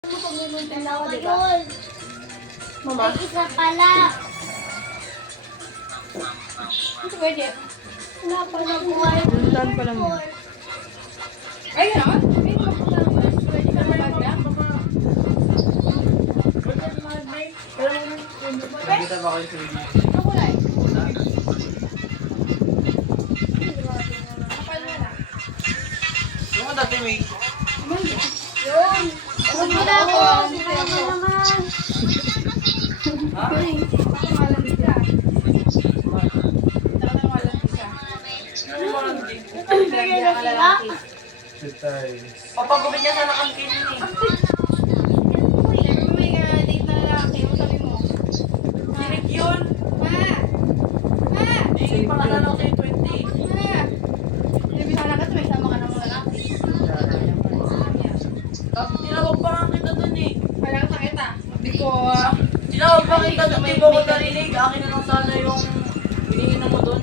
Paglulutin ako, di ba? Mama? Ay, isa pala. Ito pwede. Wala pala buhay. Lundan pa lang yan. Ay, gano'n? May mapunta ko. Pwede ka naman na? Nakita ba kayo sa video? Ano kulay? Kapal na lang. Yung mga dati may... Yun! Huwag mo na ako. Sira mo naman. Ha? Nakamalandi ka. Nakamalandi ka. Yung mga hindi. Bigyan na sila. Papagupit niya sa nakangkin eh. Uy, may date na lalaki. Ano sabi mo? Sinig yun. Ma! Ma! Eh, pangalan ako sa'yo 20. Ma! Sabi sana ka, may sama ka ng mga lalaki. Tinawag pa nga kita dun eh. Kailangan sa kita. Sabi ko, Tinawag pa kita dun. Di ba ko narinig? Akin na lang sana yung binigyan mo dun.